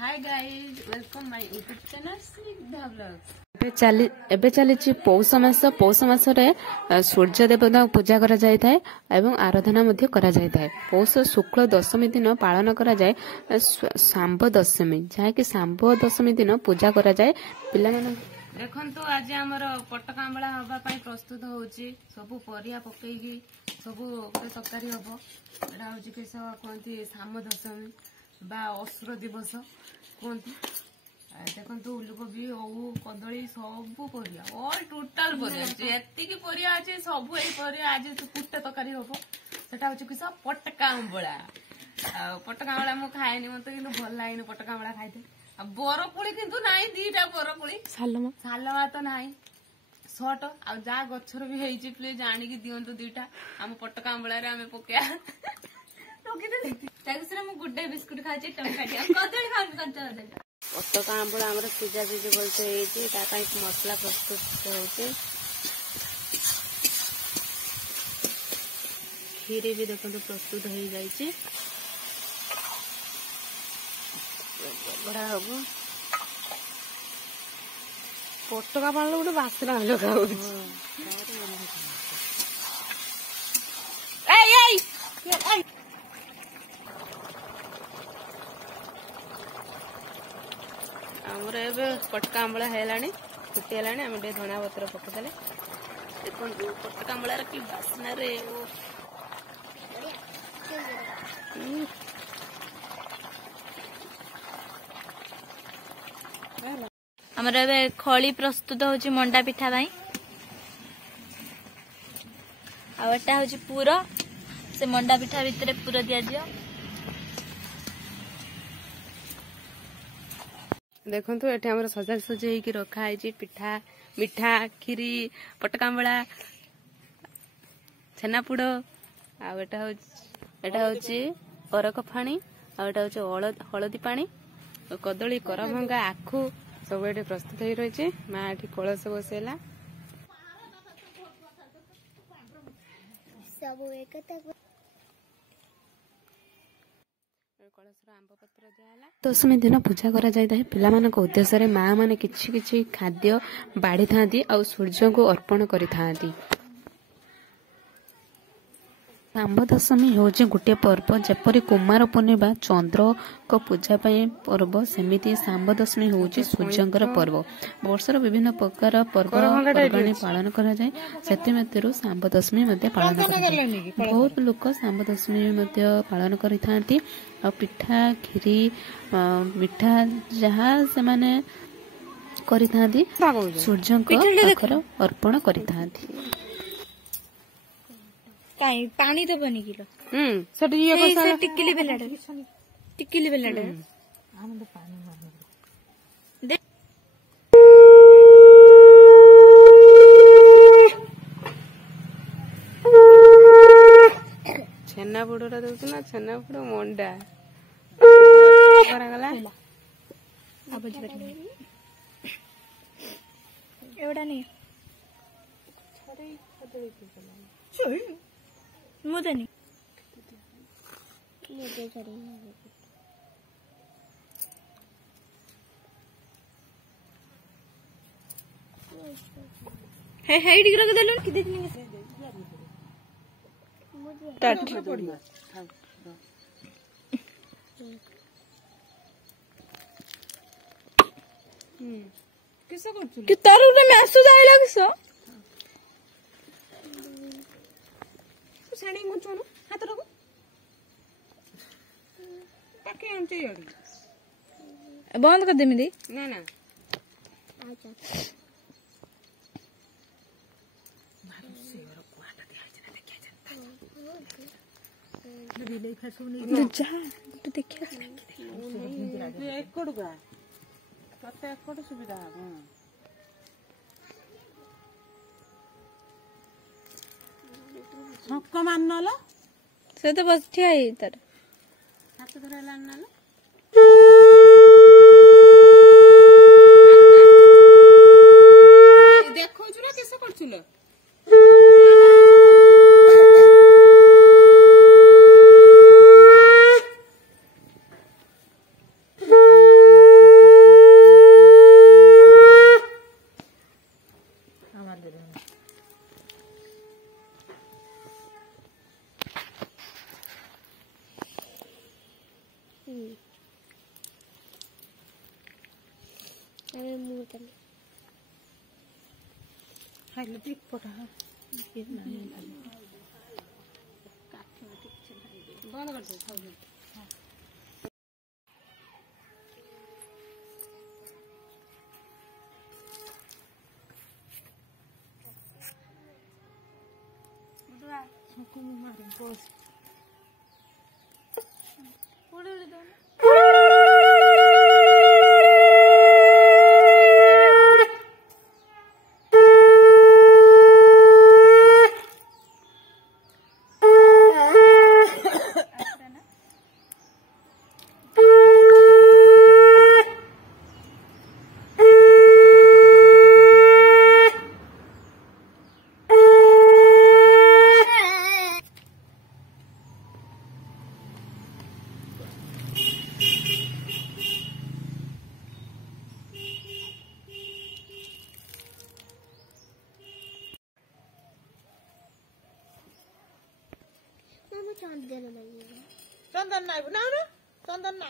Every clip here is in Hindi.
Hi guys welcome my YouTube channel Snigdha vlogs. ଏବେ ଚାଲିଛି ପୌଷ ମାସରେ ସୂର୍ଯ୍ୟ ଦେବତାଙ୍କୁ ପୂଜା କରାଯାଇଥାଏ ଏବଂ ଆରାଧନା ମଧ୍ୟ କରାଯାଇଥାଏ। ପୌଷ ଶୁକ୍ଳ ଦଶମୀ ଦିନ ପାଳନ କରାଯାଏ ଶାମ୍ବ ଦଶମୀ, ଯାହାକି ଶାମ୍ବ ଦଶମୀ ଦିନ ପୂଜା କରାଯାଏ ପିଲାମାନଙ୍କୁ। ଦେଖନ୍ତୁ ଆଜି ଆମର ପଟକା ଆମ୍ବଳା ହବା ପାଇଁ ପ୍ରସ୍ତୁତ ହଉଛି। ସବୁ ପରିବା ପକେଇକି ସବୁ ତରକାରୀ ହବ। ଏଟା ହଉଛି କିସ କୁହନ୍ତି ଶାମ୍ବ ଦଶମୀ बा असुर दिवस कहती। देखो उलकोबी ओऊ कदली सबू परिया ऑल टोटाल परिया एतिकी परिया अच्छे सबू यही परिया आज कुटे तकारी हम सेटा हूँ किस पटका आंबला। पटका आंबला मु खाएनि मत कि भल लगे पटका आंबला खाई बरकोली किंतु नाई दीटा बरकोली सालमा तो नाई सट आ जहाँ गछर भी है प्लीज आनिकी दिंतु दीटा आम पटका आंबला आम पकया गुड्डे बिस्कुट खाची पटका आंबला सीझा सीझी भलसे मसला प्रस्तुत होचे। खीरी भी देखो प्रस्तुत हो जाइए बड़ा हम पटका पाल गोटे बासना लगा आमर ए पटका आंबला है फुटी है आम धनिया पत्र पकईदे। देखो पटका आंबलार कि बास्ना रे आमर ए खली प्रस्तुत होची मंडा पिठा भाई आटा हूँ पुर से मंडा पिठा भितर पुर दि जाओ। देखो ये सजा सजी रखाई पिठा मिठा खीरी पटका आंबला छेनापोड़ आटा हूँ बरक फाणी आटा हूँ हलदी पानी कदली करभंगा आखु सब ये प्रस्तुत हो रही। माँ ये कलश बसैला दशमी दिन पूजा करा जाय पिलामानक उद्देश्य माँ माने किछि किछि खाद्य बाढ़ी थांती आ सूर्य को अर्पण करि थांती। शाम्ब दशमी हूँ गोटे पर्व जेपरी कुमार पूर्णिमा चंद्र को पूजा पर्व सेमिति शाम्ब दशमी हूँ सूर्यंकर पर्व। वर्षर विभिन्न प्रकार पर्वपर्वाणी पालन करा जाय सेतिमध्यरु शाम्ब दशमी मध्ये पालन करा बहुत लोक शाम्ब दशमी मध्ये पालन करि थांती आ पिठा खीरी मिठा जहाँ से माने करि थांती सूर्यंक पाखर अर्पण करि थांती। काई पानी तो बनी किलो टिकिली बेलाडे छेनापोड़ दौर ना छेनापोड़ मंडा एवढा नाही मुदनी हे हे डिग्रा के देलो कि देखनी टाट किस करछु कि तार उरे मैसेज आइला किसो साणी मुचोनो हाथ रखो पाके आंचे यार बंद कर देमी दी ना ना अच्छा भारत से और कुआटा दिया जना देखिया जनता बिले फसुनी जा तो देखिया ये एकड़ गा तते एकड़ सुविधा हां हक्क मानला से तो बस ठिया है तर हाथ धरला नाला देखो जुरा कैसे करछुलो चंदन नाही ना ना चंदन ना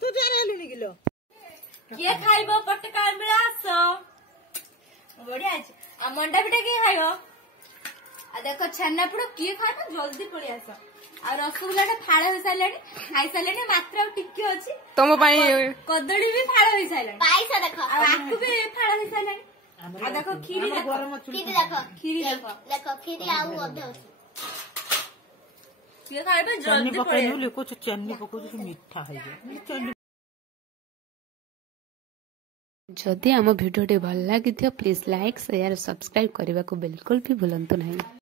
तू जाने किलो किए खाइबो पटका आंबला आस बढ़िया अछि आ मंडा पिठा किए खाइबो आ देखो छन्नापुड़ किए खाइबो जल्दी पड़ी आस आ रसगुल्ला फाड़ हो साइलानी खाइ साइलानी मात्र टिके अछि तुम कदली भी फाड़ हो साइलानी पाइसा देखो आ आकु भी फाड़ हो साइलानी आ देखो खीरी देखो खीरी देखो खीरी देखो देखो खीरी आउ अधे अछि किए खाइबो चन्नी जल्दी पकाई पड़ी कुछ चन्नी पकाई मीठा है चन्नी जदि आम भिडियोटी भल लगी प्लीज लाइक शेयर सब्सक्राइब करने को बिल्कुल भी भूलंतु नहीं।